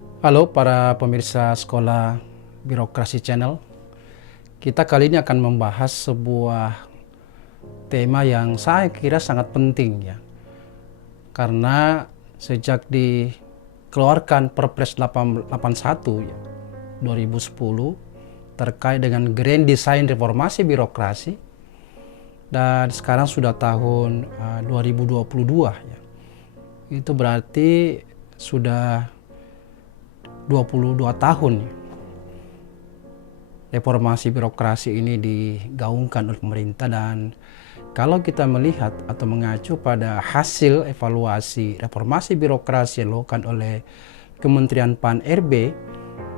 Halo para pemirsa Sekolah Birokrasi Channel. Kita kali ini akan membahas sebuah tema yang saya kira sangat penting ya. Karena sejak dikeluarkan Perpres 881 ya, 2010 terkait dengan Grand Design Reformasi Birokrasi, dan sekarang sudah tahun 2022 ya. Itu berarti sudah 22 tahun reformasi birokrasi ini digaungkan oleh pemerintah. Dan kalau kita melihat atau mengacu pada hasil evaluasi reformasi birokrasi yang dilakukan oleh Kementerian Pan-RB,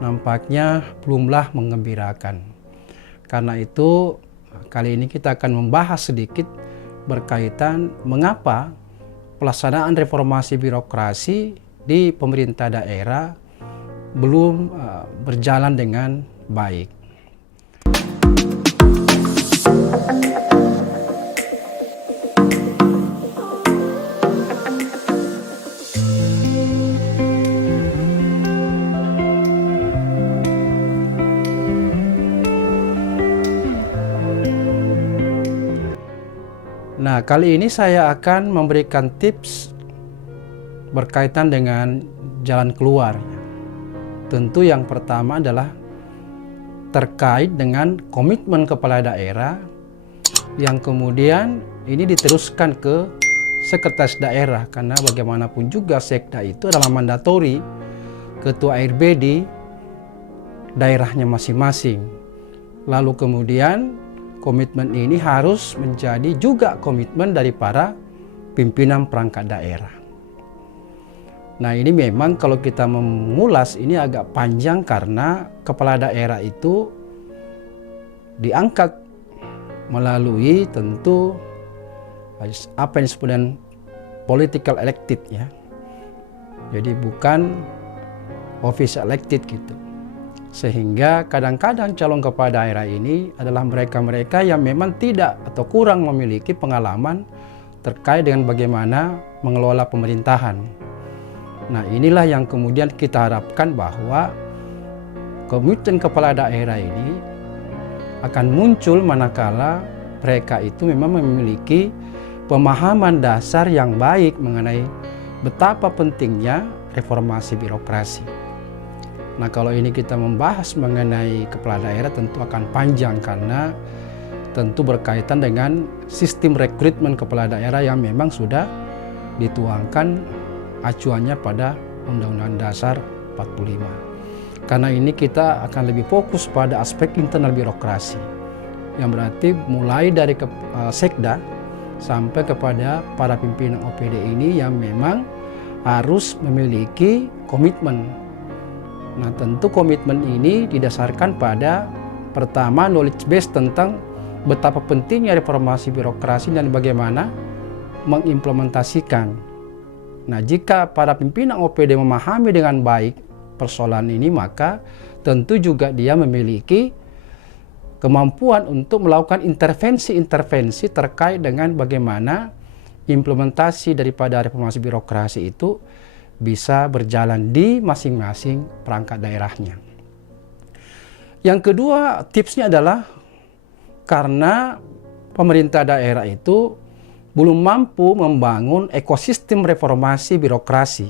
nampaknya belumlah menggembirakan. Karena itu kali ini kita akan membahas sedikit berkaitan mengapa pelaksanaan reformasi birokrasi di pemerintah daerah belum berjalan dengan baik. Nah, kali ini saya akan memberikan tips berkaitan dengan jalan keluar. Tentu yang pertama adalah terkait dengan komitmen kepala daerah yang kemudian ini diteruskan ke sekretaris daerah, karena bagaimanapun juga sekda itu adalah mandatori ketua RB di daerahnya masing-masing. Lalu kemudian komitmen ini harus menjadi juga komitmen dari para pimpinan perangkat daerah. Nah, ini memang kalau kita mengulas ini agak panjang karena kepala daerah itu diangkat melalui tentu apa yang disebut dengan political elected ya. Jadi bukan official elected gitu. Sehingga kadang-kadang calon kepala daerah ini adalah mereka-mereka yang memang tidak atau kurang memiliki pengalaman terkait dengan bagaimana mengelola pemerintahan. Nah, inilah yang kemudian kita harapkan bahwa komitmen kepala daerah ini akan muncul manakala mereka itu memang memiliki pemahaman dasar yang baik mengenai betapa pentingnya reformasi birokrasi. Nah, kalau ini kita membahas mengenai kepala daerah tentu akan panjang karena tentu berkaitan dengan sistem rekrutmen kepala daerah yang memang sudah dituangkan acuannya pada Undang-Undang Dasar 45. Karena ini kita akan lebih fokus pada aspek internal birokrasi, yang berarti mulai dari sekda sampai kepada para pimpinan OPD ini yang memang harus memiliki komitmen. Nah, tentu komitmen ini didasarkan pada pertama knowledge base tentang betapa pentingnya reformasi birokrasi dan bagaimana mengimplementasikan. Nah, jika para pimpinan OPD memahami dengan baik persoalan ini, maka tentu juga dia memiliki kemampuan untuk melakukan intervensi-intervensi terkait dengan bagaimana implementasi daripada reformasi birokrasi itu bisa berjalan di masing-masing perangkat daerahnya. Yang kedua tipsnya adalah karena pemerintah daerah itu belum mampu membangun ekosistem reformasi birokrasi.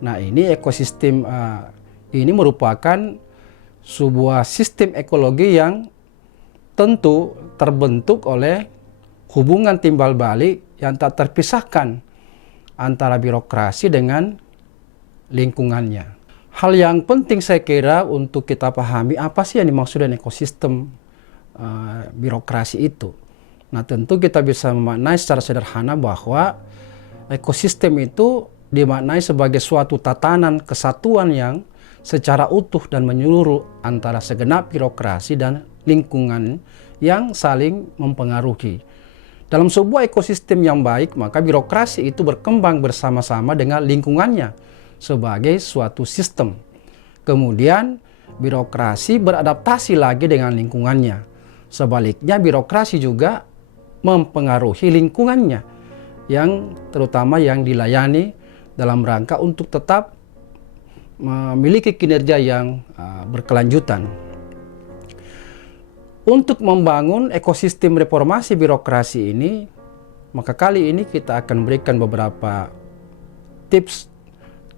Nah, ini ekosistem ini merupakan sebuah sistem ekologi yang tentu terbentuk oleh hubungan timbal balik yang tak terpisahkan antara birokrasi dengan lingkungannya. Hal yang penting saya kira untuk kita pahami apa sih yang dimaksud dengan ekosistem birokrasi itu. Nah, tentu kita bisa memaknai secara sederhana bahwa ekosistem itu dimaknai sebagai suatu tatanan kesatuan yang secara utuh dan menyeluruh antara segenap birokrasi dan lingkungan yang saling mempengaruhi. Dalam sebuah ekosistem yang baik, maka birokrasi itu berkembang bersama-sama dengan lingkungannya sebagai suatu sistem. Kemudian birokrasi beradaptasi lagi dengan lingkungannya. Sebaliknya birokrasi juga mempengaruhi lingkungannya yang terutama yang dilayani dalam rangka untuk tetap memiliki kinerja yang berkelanjutan. Untuk membangun ekosistem reformasi birokrasi ini, maka kali ini kita akan berikan beberapa tips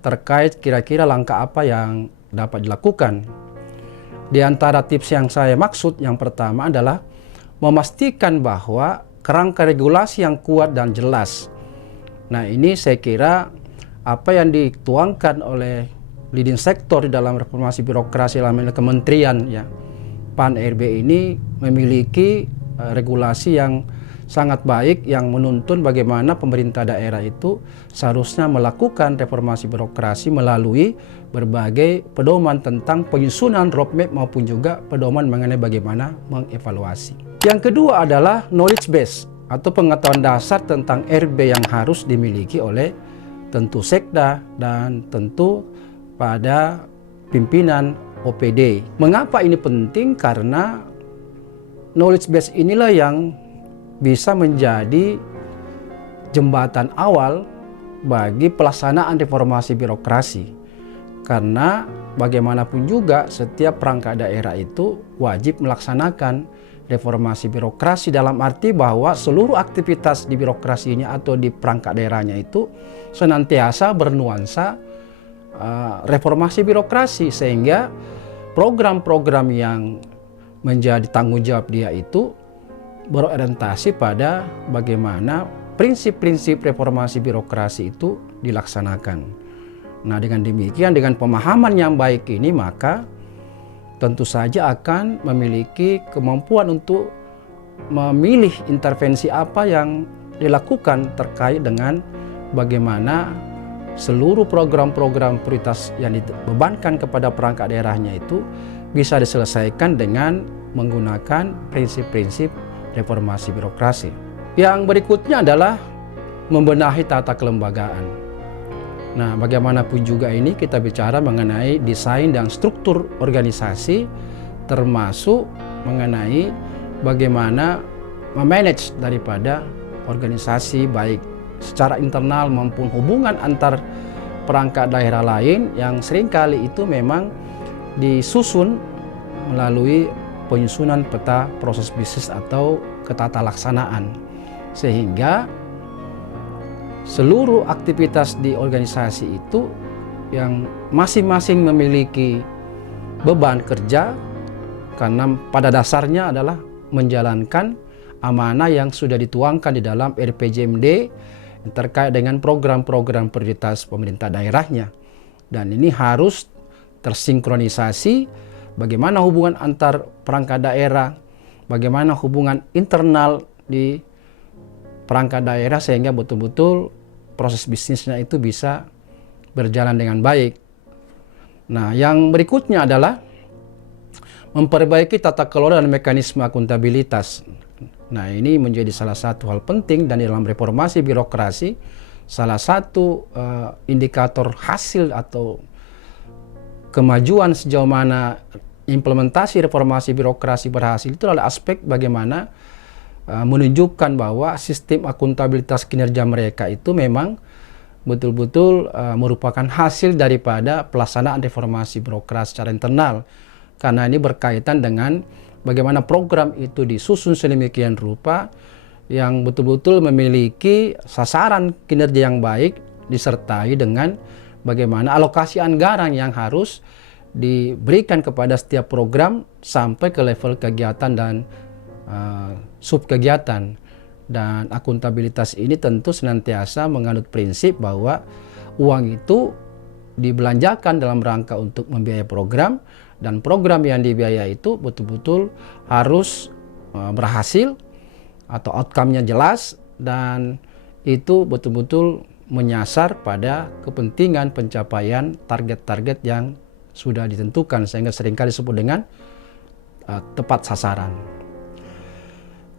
terkait kira-kira langkah apa yang dapat dilakukan. Di antara tips yang saya maksud, yang pertama adalah memastikan bahwa kerangka regulasi yang kuat dan jelas. Nah, ini saya kira apa yang dituangkan oleh leading sektor di dalam reformasi birokrasi dalam kementerian ya, PAN-RB ini memiliki regulasi yang sangat baik yang menuntun bagaimana pemerintah daerah itu seharusnya melakukan reformasi birokrasi melalui berbagai pedoman tentang penyusunan roadmap maupun juga pedoman mengenai bagaimana mengevaluasi. Yang kedua adalah knowledge base atau pengetahuan dasar tentang RB yang harus dimiliki oleh tentu sekda dan tentu pada pimpinan OPD. Mengapa ini penting? Karena knowledge base inilah yang bisa menjadi jembatan awal bagi pelaksanaan reformasi birokrasi. Karena bagaimanapun juga setiap perangkat daerah itu wajib melaksanakan reformasi birokrasi dalam arti bahwa seluruh aktivitas di birokrasinya atau di perangkat daerahnya itu senantiasa bernuansa reformasi birokrasi, sehingga program-program yang menjadi tanggung jawab dia itu berorientasi pada bagaimana prinsip-prinsip reformasi birokrasi itu dilaksanakan. Nah, dengan demikian, dengan pemahaman yang baik ini, maka tentu saja akan memiliki kemampuan untuk memilih intervensi apa yang dilakukan terkait dengan bagaimana seluruh program-program prioritas yang dibebankan kepada perangkat daerahnya itu bisa diselesaikan dengan menggunakan prinsip-prinsip reformasi birokrasi. Yang berikutnya adalah membenahi tata kelembagaan. Nah, bagaimanapun juga ini kita bicara mengenai desain dan struktur organisasi, termasuk mengenai bagaimana memanage daripada organisasi baik secara internal maupun hubungan antar perangkat daerah lain yang seringkali itu memang disusun melalui penyusunan peta proses bisnis atau ketata laksanaan, sehingga seluruh aktivitas di organisasi itu yang masing-masing memiliki beban kerja karena pada dasarnya adalah menjalankan amanah yang sudah dituangkan di dalam RPJMD terkait dengan program-program prioritas pemerintah daerahnya. Dan ini harus tersinkronisasi bagaimana hubungan antar perangkat daerah, bagaimana hubungan internal di perangkat daerah sehingga betul-betul proses bisnisnya itu bisa berjalan dengan baik. Nah, yang berikutnya adalah memperbaiki tata kelola dan mekanisme akuntabilitas. Nah, ini menjadi salah satu hal penting dan dalam reformasi birokrasi salah satu indikator hasil atau kemajuan sejauh mana implementasi reformasi birokrasi berhasil itu adalah aspek bagaimana menunjukkan bahwa sistem akuntabilitas kinerja mereka itu memang betul-betul merupakan hasil daripada pelaksanaan reformasi birokrasi secara internal. Karena ini berkaitan dengan bagaimana program itu disusun sedemikian rupa yang betul-betul memiliki sasaran kinerja yang baik disertai dengan bagaimana alokasi anggaran yang harus diberikan kepada setiap program sampai ke level kegiatan dan sub kegiatan. Dan akuntabilitas ini tentu senantiasa menganut prinsip bahwa uang itu dibelanjakan dalam rangka untuk membiayai program, dan program yang dibiayai itu betul-betul harus berhasil atau outcome-nya jelas, dan itu betul-betul menyasar pada kepentingan pencapaian target-target yang sudah ditentukan, sehingga seringkali disebut dengan tepat sasaran.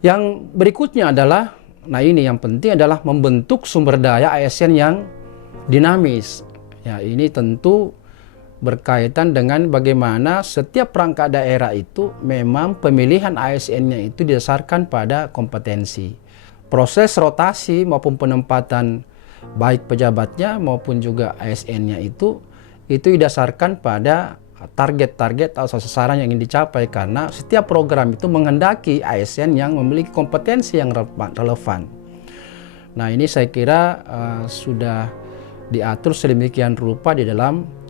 Yang berikutnya adalah, nah ini yang penting adalah membentuk sumber daya ASN yang dinamis. Ya, ini tentu berkaitan dengan bagaimana setiap perangkat daerah itu memang pemilihan ASN-nya itu didasarkan pada kompetensi. Proses rotasi maupun penempatan baik pejabatnya maupun juga ASN-nya itu itu didasarkan pada target-target atau sasaran yang ingin dicapai, karena setiap program itu menghendaki ASN yang memiliki kompetensi yang relevan. Nah, ini saya kira sudah diatur sedemikian rupa di dalam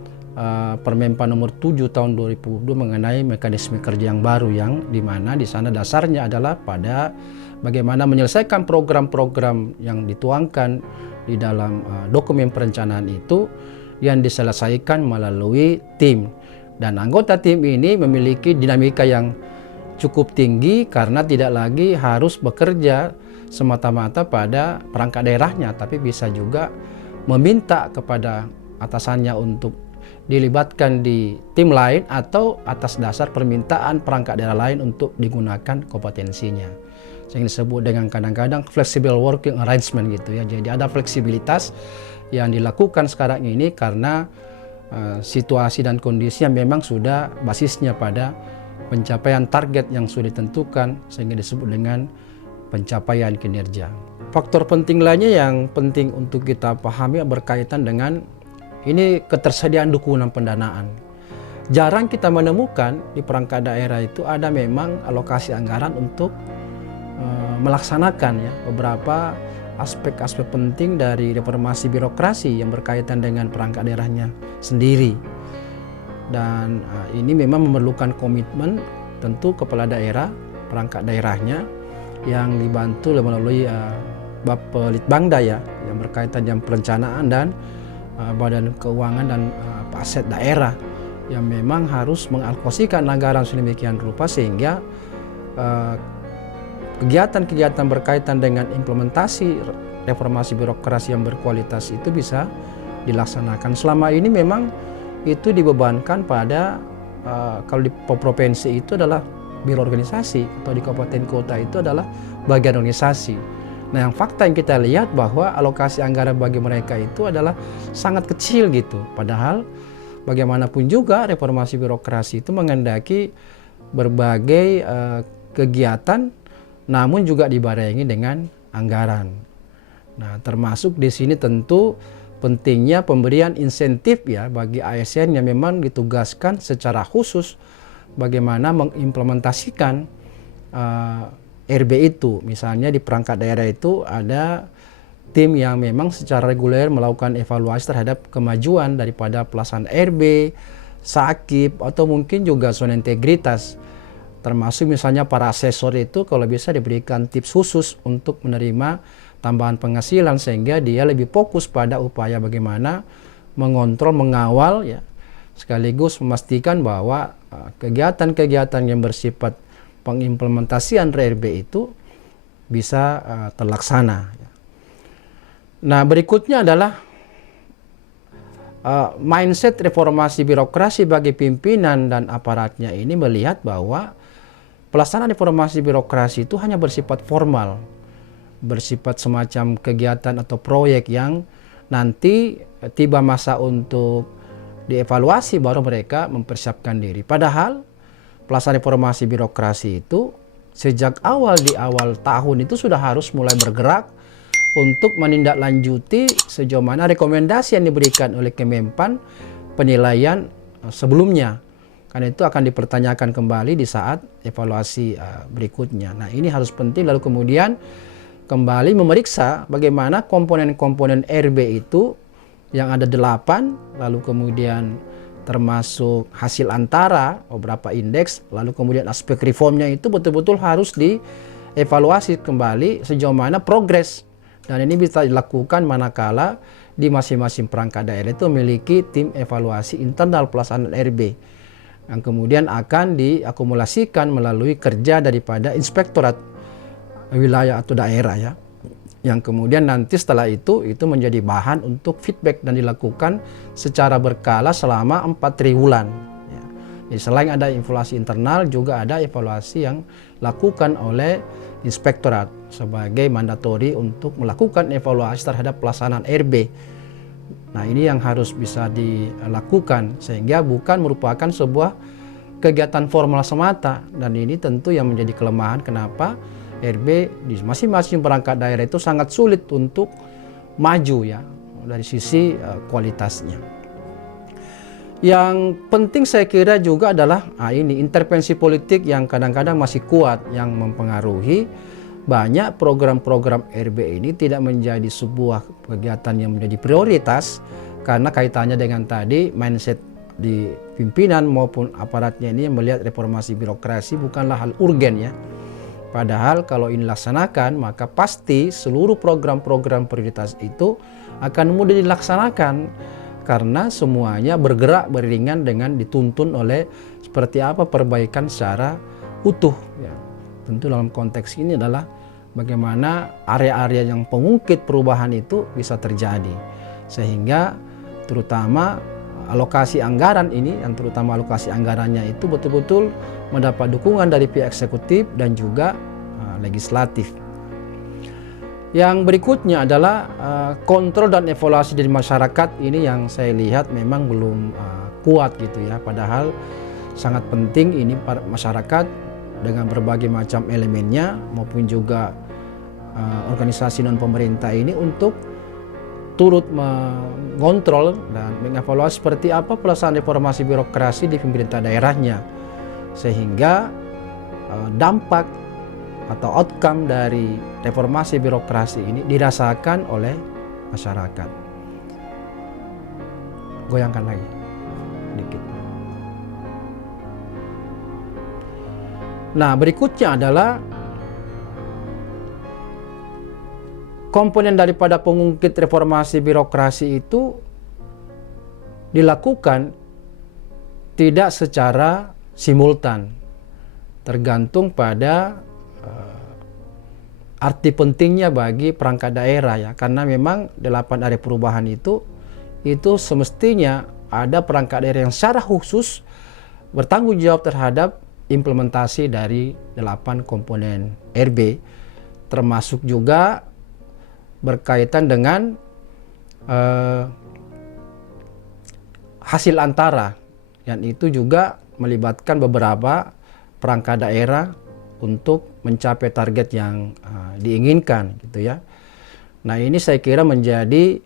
Permenpan nomor 7 tahun 2022 mengenai mekanisme kerja yang baru, yang dimana di sana dasarnya adalah pada bagaimana menyelesaikan program-program yang dituangkan di dalam dokumen perencanaan itu yang diselesaikan melalui tim. Dan anggota tim ini memiliki dinamika yang cukup tinggi karena tidak lagi harus bekerja semata-mata pada perangkat daerahnya, tapi bisa juga meminta kepada atasannya untuk dilibatkan di tim lain atau atas dasar permintaan perangkat daerah lain untuk digunakan kompetensinya. Yang disebut dengan kadang-kadang flexible working arrangement gitu ya. Jadi ada fleksibilitas yang dilakukan sekarang ini karena situasi dan kondisi yang memang sudah basisnya pada pencapaian target yang sudah ditentukan, sehingga disebut dengan pencapaian kinerja. Faktor penting lainnya yang penting untuk kita pahami berkaitan dengan ini ketersediaan dukungan pendanaan. Jarang kita menemukan di perangkat daerah itu ada memang alokasi anggaran untuk melaksanakan ya beberapa aspek-aspek penting dari reformasi birokrasi yang berkaitan dengan perangkat daerahnya sendiri. Dan ini memang memerlukan komitmen tentu kepala daerah, perangkat daerahnya yang dibantu melalui Bapelitbangda ya, yang berkaitan dengan perencanaan dan Badan Keuangan dan Aset Daerah, yang memang harus mengalokasikan anggaran sedemikian rupa sehingga kegiatan-kegiatan berkaitan dengan implementasi reformasi birokrasi yang berkualitas itu bisa dilaksanakan. Selama ini memang itu dibebankan pada kalau di provinsi itu adalah biro organisasi, atau di kabupaten kota itu adalah bagian organisasi. Nah, yang fakta yang kita lihat bahwa alokasi anggaran bagi mereka itu adalah sangat kecil gitu. Padahal bagaimanapun juga reformasi birokrasi itu menghendaki berbagai kegiatan, namun juga dibarengi dengan anggaran. Nah, termasuk di sini tentu pentingnya pemberian insentif ya bagi ASN yang memang ditugaskan secara khusus bagaimana mengimplementasikan RB itu. Misalnya di perangkat daerah itu ada tim yang memang secara reguler melakukan evaluasi terhadap kemajuan daripada pelaksanaan RB, sakip, atau mungkin juga zona integritas. Termasuk misalnya para asesor itu kalau bisa diberikan tips khusus untuk menerima tambahan penghasilan sehingga dia lebih fokus pada upaya bagaimana mengontrol, mengawal ya, sekaligus memastikan bahwa kegiatan-kegiatan yang bersifat pengimplementasian RB itu bisa terlaksana. Nah, berikutnya adalah mindset reformasi birokrasi bagi pimpinan dan aparatnya ini melihat bahwa pelaksanaan reformasi birokrasi itu hanya bersifat formal, bersifat semacam kegiatan atau proyek yang nanti tiba masa untuk dievaluasi baru mereka mempersiapkan diri. Padahal pelaksanaan reformasi birokrasi itu sejak di awal tahun itu sudah harus mulai bergerak untuk menindaklanjuti sejauh mana rekomendasi yang diberikan oleh Kemenpan penilaian sebelumnya. Karena itu akan dipertanyakan kembali di saat evaluasi berikutnya. Nah, ini harus penting, lalu kemudian kembali memeriksa bagaimana komponen-komponen RB itu yang ada 8, lalu kemudian termasuk hasil antara beberapa indeks, lalu kemudian aspek reformnya itu betul-betul harus dievaluasi kembali sejauh mana progres. Dan ini bisa dilakukan manakala di masing-masing perangkat daerah itu memiliki tim evaluasi internal pelaksanaan RB yang kemudian akan diakumulasikan melalui kerja daripada inspektorat wilayah atau daerah ya, yang kemudian nanti setelah itu menjadi bahan untuk feedback dan dilakukan secara berkala selama 4 triwulan ya. Jadi selain ada evaluasi internal juga ada evaluasi yang dilakukan oleh inspektorat sebagai mandatori untuk melakukan evaluasi terhadap pelaksanaan RB. Nah, ini yang harus bisa dilakukan sehingga bukan merupakan sebuah kegiatan formal semata, dan ini tentu yang menjadi kelemahan kenapa RB di masing-masing perangkat daerah itu sangat sulit untuk maju ya dari sisi kualitasnya. Yang penting saya kira juga adalah ini intervensi politik yang kadang-kadang masih kuat yang mempengaruhi banyak program-program RB ini tidak menjadi sebuah kegiatan yang menjadi prioritas karena kaitannya dengan tadi mindset di pimpinan maupun aparatnya ini yang melihat reformasi birokrasi bukanlah hal urgen ya. Padahal kalau ini dilaksanakan maka pasti seluruh program-program prioritas itu akan mudah dilaksanakan karena semuanya bergerak beriringan dengan dituntun oleh seperti apa perbaikan secara utuh ya. Tentu dalam konteks ini adalah bagaimana area-area yang pengungkit perubahan itu bisa terjadi sehingga terutama alokasi anggaran ini yang terutama alokasi anggarannya itu betul-betul mendapat dukungan dari pihak eksekutif dan juga legislatif. Yang berikutnya adalah kontrol dan evaluasi dari masyarakat ini yang saya lihat memang belum kuat gitu ya. Padahal sangat penting ini para masyarakat dengan berbagai macam elemennya maupun juga organisasi non pemerintah ini untuk turut mengontrol dan mengevaluasi seperti apa pelaksanaan reformasi birokrasi di pemerintah daerahnya sehingga dampak atau outcome dari reformasi birokrasi ini dirasakan oleh masyarakat. Goyangkan lagi sedikit. Nah, berikutnya adalah komponen daripada pengungkit reformasi birokrasi itu dilakukan tidak secara simultan, tergantung pada arti pentingnya bagi perangkat daerah ya, karena memang 8 area perubahan itu semestinya ada perangkat daerah yang secara khusus bertanggung jawab terhadap implementasi dari 8 komponen RB, termasuk juga berkaitan dengan hasil antara, dan itu juga melibatkan beberapa perangkat daerah untuk mencapai target yang diinginkan gitu ya. Nah, ini saya kira menjadi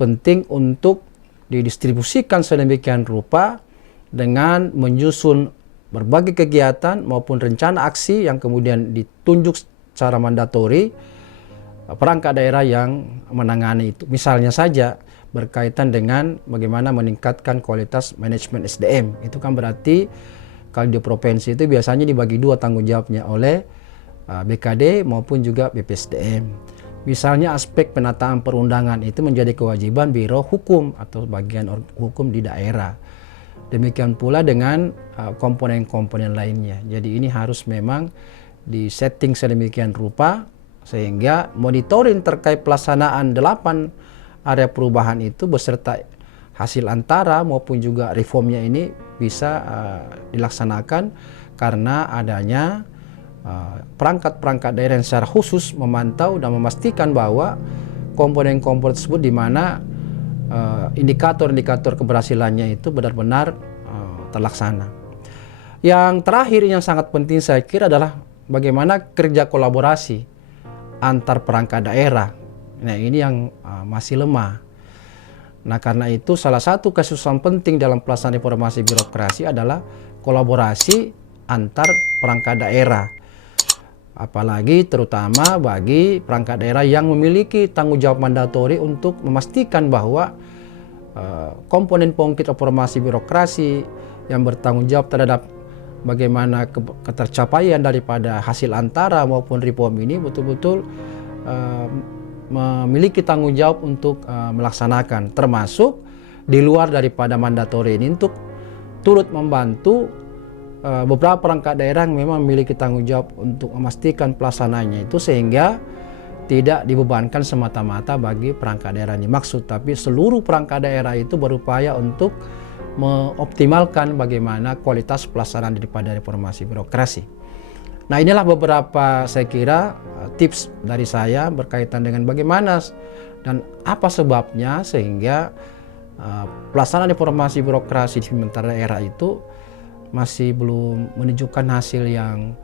penting untuk didistribusikan sedemikian rupa dengan menyusun berbagai kegiatan maupun rencana aksi yang kemudian ditunjuk secara mandatori perangkat daerah yang menangani itu. Misalnya saja berkaitan dengan bagaimana meningkatkan kualitas manajemen SDM. Itu kan berarti kalau di provinsi itu biasanya dibagi 2 tanggung jawabnya oleh BKD maupun juga BPSDM. Misalnya aspek penataan perundangan itu menjadi kewajiban Biro Hukum atau bagian hukum di daerah. Demikian pula dengan komponen-komponen lainnya. Jadi ini harus memang disetting sedemikian rupa sehingga monitoring terkait pelaksanaan 8 area perubahan itu beserta hasil antara maupun juga reformnya ini bisa dilaksanakan karena adanya perangkat-perangkat daerah yang secara khusus memantau dan memastikan bahwa komponen-komponen tersebut di mana indikator-indikator keberhasilannya itu benar-benar terlaksana. Yang terakhir yang sangat penting saya kira adalah bagaimana kerja kolaborasi antar perangkat daerah. Nah, ini yang masih lemah. Nah, karena itu salah satu kesusahan penting dalam pelaksanaan reformasi birokrasi adalah kolaborasi antar perangkat daerah. Apalagi terutama bagi perangkat daerah yang memiliki tanggung jawab mandatori untuk memastikan bahwa komponen pengungkit reformasi birokrasi yang bertanggung jawab terhadap bagaimana ketercapaian daripada hasil antara maupun reform ini betul-betul memiliki tanggung jawab untuk melaksanakan, termasuk di luar daripada mandatori ini untuk turut membantu beberapa perangkat daerah yang memang memiliki tanggung jawab untuk memastikan pelaksanaannya itu sehingga tidak dibebankan semata-mata bagi perangkat daerah ini maksud, tapi seluruh perangkat daerah itu berupaya untuk mengoptimalkan bagaimana kualitas pelaksanaan daripada reformasi birokrasi. Nah, inilah beberapa saya kira tips dari saya berkaitan dengan bagaimana dan apa sebabnya sehingga pelaksanaan reformasi birokrasi di pemerintah daerah itu masih belum menunjukkan hasil yang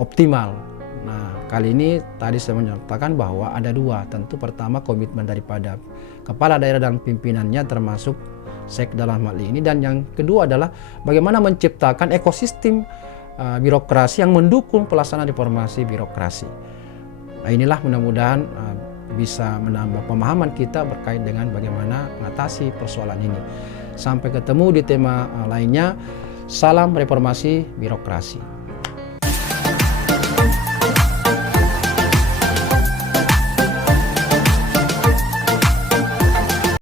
optimal. Nah, kali ini tadi saya menyatakan bahwa ada 2. Tentu pertama komitmen daripada kepala daerah dan pimpinannya termasuk Sek dalam hal ini. Dan yang kedua adalah bagaimana menciptakan ekosistem birokrasi yang mendukung pelaksanaan reformasi birokrasi. Nah, inilah mudah-mudahan bisa menambah pemahaman kita berkait dengan bagaimana mengatasi persoalan ini. Sampai ketemu di tema lainnya. Salam reformasi birokrasi.